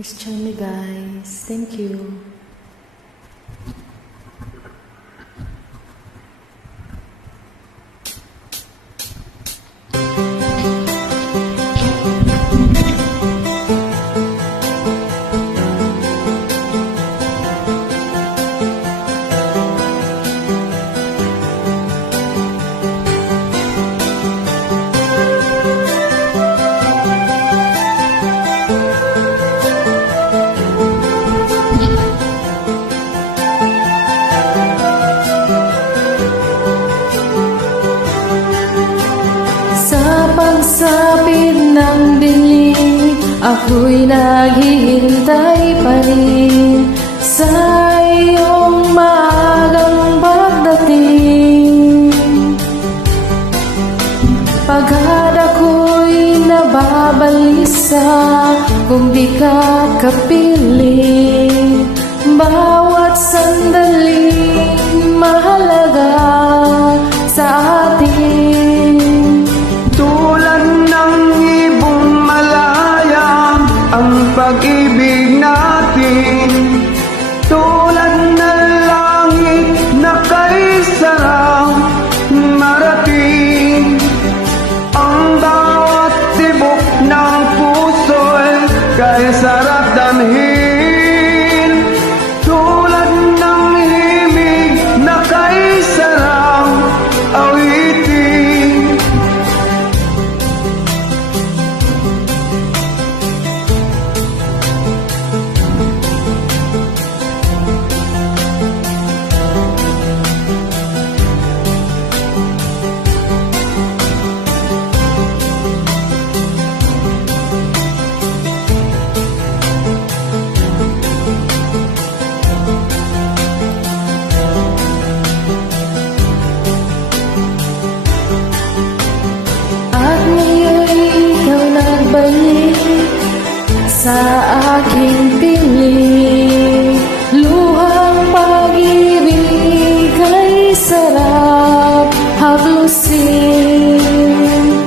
Please join me, guys. Thank you. Pagsapit ng dilim, ako'y naghihintay pa rin sa iyong maagang pagdating. Pagkat ako'y nababalisa kung di ka kapiling, bawat sandaling mahalaga sa atin. Ang pag-ibig natin, tulad ng langit na kay sarang marating. Ang bawat tibok ng puso'y kay sarap damhin, tulad ng himig na kay sarang awitin. Sa aking piling, luhang pag-ibig kay sarap haplusin.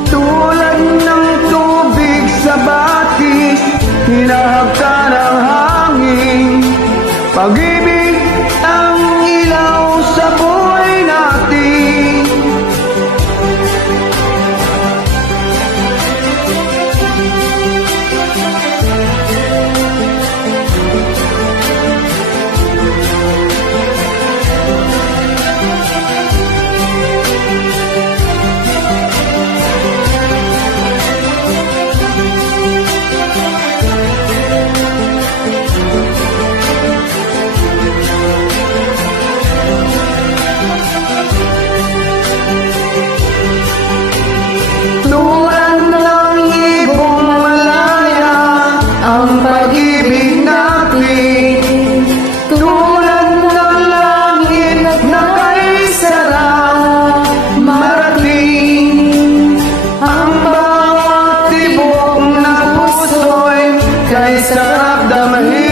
Tulad ng tubig sa batis, hinahagka ng hangin. Pag-ibig ang ilaw sa buhay natin. Kay sarap damhin.